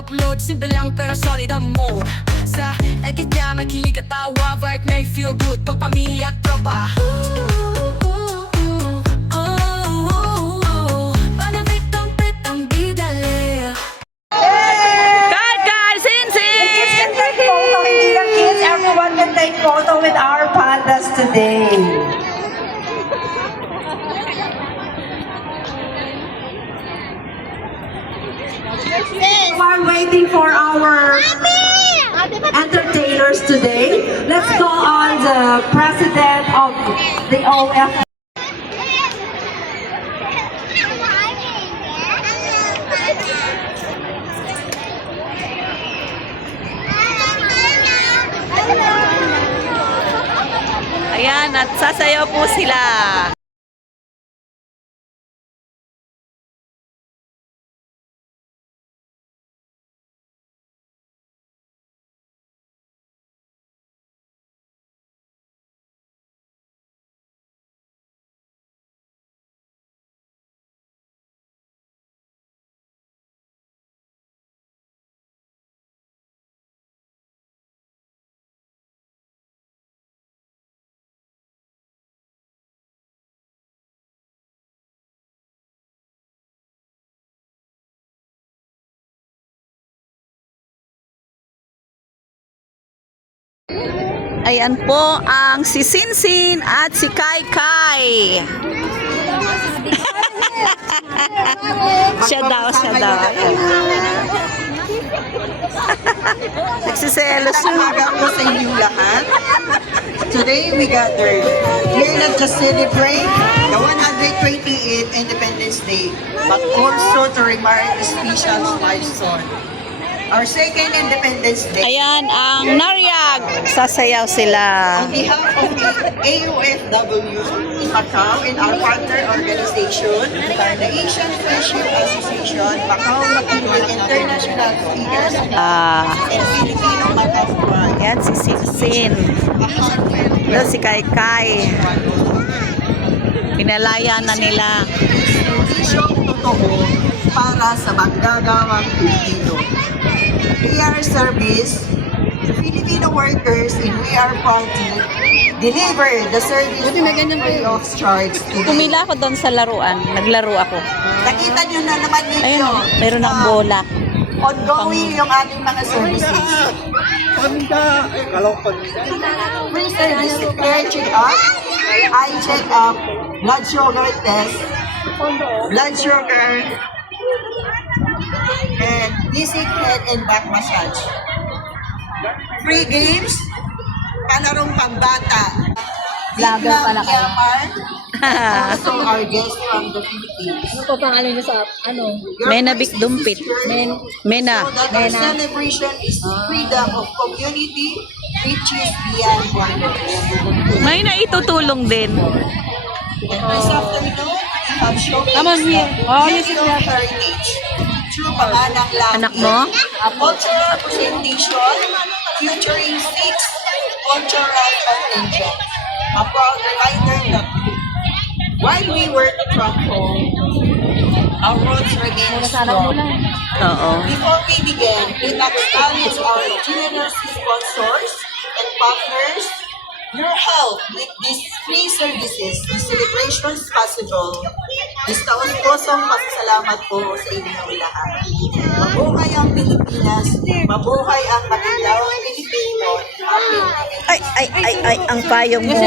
upload, simple lang pero solid ang mode. Sa edit niya makilig at tawa, vibe may feel good pag pamilya at tropa. Everyone can take photo with our pandas today. While waiting for our entertainers today, let's call on the president of the OF. Ayan, at sasayaw po sila. Ayan po ang si Sinsin at si Kai Kai. Siya daw. Nagsiselos siya. Magandang po sa inyong lahat. Today we gathered here not just celebrate the 128th Independence Day, but also to remark a special milestone. Our second Independence Day. Ayan ang Naryag. Sasayaw sila. On behalf of the AUFW in Macau and our partner organization, the Asian Friendship Association, Macau Makinig International Figures and Filipino Macau Pride. Ayan si Sinsin. Ito si Kai Kai. Pinalaya na nila. Servisyong totoo para sa manggagawang Pilipino. AR service, the Filipino workers in VR Party deliver the service free of charge today. Pumila ako doon sa laruan. Naglaro ako. Nakita nyo na naman Ayun, ninyo. meron ng bola. Ongoing yung ating mga services. Free service, hair check-up, eye check-up, blood sugar test, blood sugar, and basic head and back massage. Free games, palarong pambata. Vlogger pala kayo. Also our guests from the Philippines. Ano po pangalan niyo sa ano? Mena Big Dumpit. Mena. So that our celebration is freedom of community, which is beyond borders. May naitutulong din. And this afternoon, we have showcased Filipino heritage through panganak lang. Anak mo? A cultural presentation featuring 6 cultural contingents. A proud reminder that while we work from home, our roots remain strong. Oo. Before we begin, we acknowledge our generous sponsors and partners. Your help with these free services, the celebrations possible. Taos-pusong pasasalamat po sa inyong lahat. Mabuhay ang Pilipinas, mabuhay ang magandang Pilipino. Ay, ang payong mo.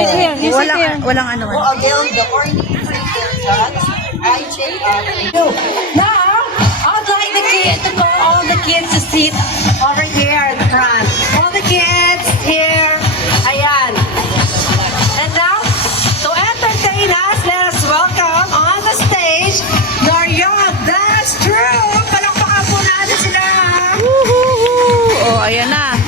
Walang ano. Who avail the morning free chats, I check out. Now, I'd like the kids to call all the kids to sit over here at the front. All the kids here. Ayan. And now, to entertain us, let us welcome on the stage, Naryag Dance Troupe. Palakpakan po natin sila. Oh, ayan na.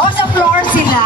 Oh, sa floor sila.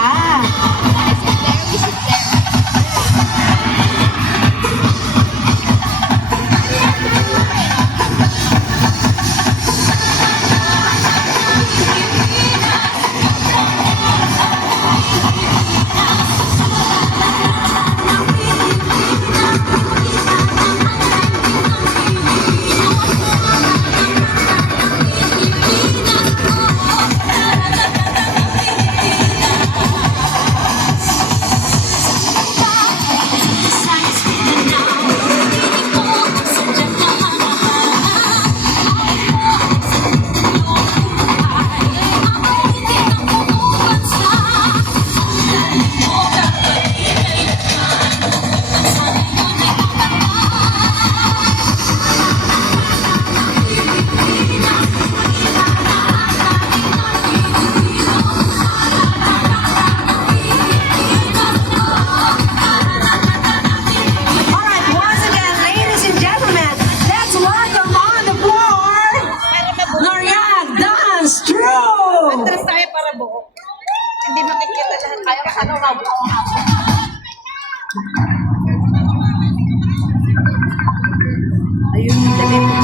buo. Hindi makikita lahat. Kaya ka ano na buo. Ayun, dali mo.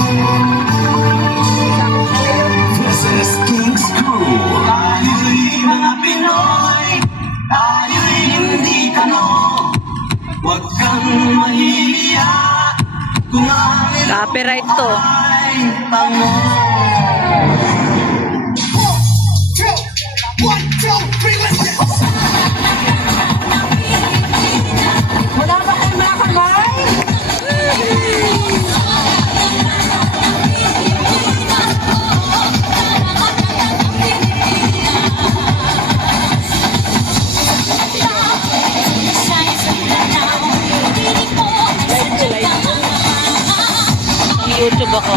This is King's Crew. Tayo'y mga Pinoy, tayo'y hindi kano. Huwag kang mahihiya kung ang Copyright to. ay pango. Wala ba kayong mga kamay? YouTube ako.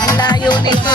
Ang layo nito.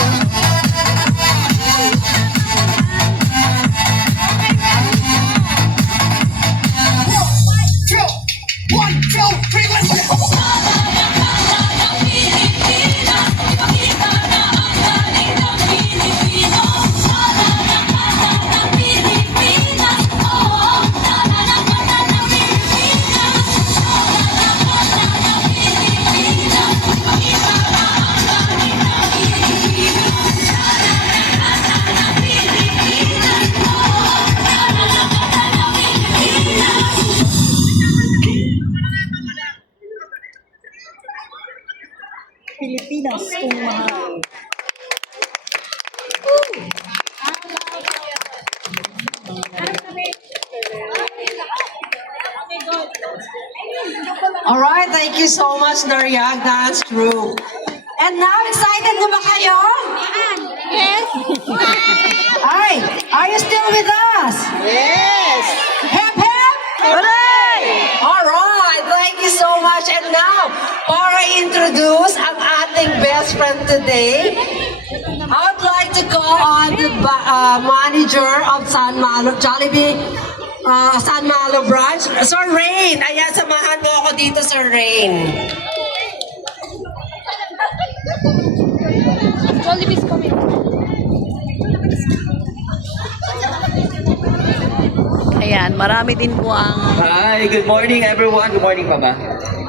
Pilipinas kung mahal. All right, thank you so much, Nariag Dance Crew. And now, excited na ba kayo? Yes. Ay, are you still with us? Yes! Hip, hip! Hooray! All right, thank you so much. And now, para introduce ang ating best friend today, I would like to call on the manager of San Malo, Jollibee, San Malo branch, Sir Rain. Ayan, samahan mo ako dito, Sir Rain. Jollibee's coming. Ayan, marami din po ang Hi, good morning everyone. Good morning, Mama.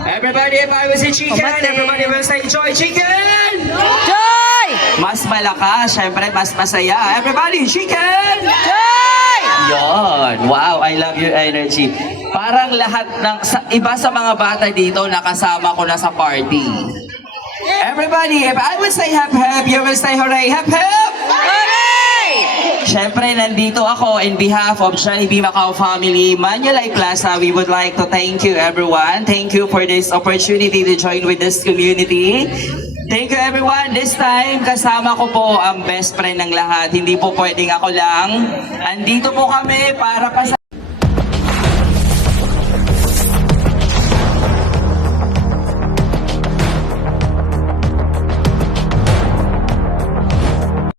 Everybody, if I was a chicken, Kumate. everybody will say joy chicken! Joy! Mas malakas, syempre mas masaya. Everybody, chicken! Joy! Yon. Wow, I love your energy. Parang lahat ng iba sa mga bata dito nakasama ko na sa party. Everybody, if I would say hep hep, you will say hooray, hep hep! Hooray! Siyempre, nandito ako in behalf of Jollibee Macau family, Manulife Plaza. We would like to thank you everyone. Thank you for this opportunity to join with this community. Thank you everyone. This time, kasama ko po ang best friend ng lahat. Hindi po pwedeng ako lang. Andito po kami para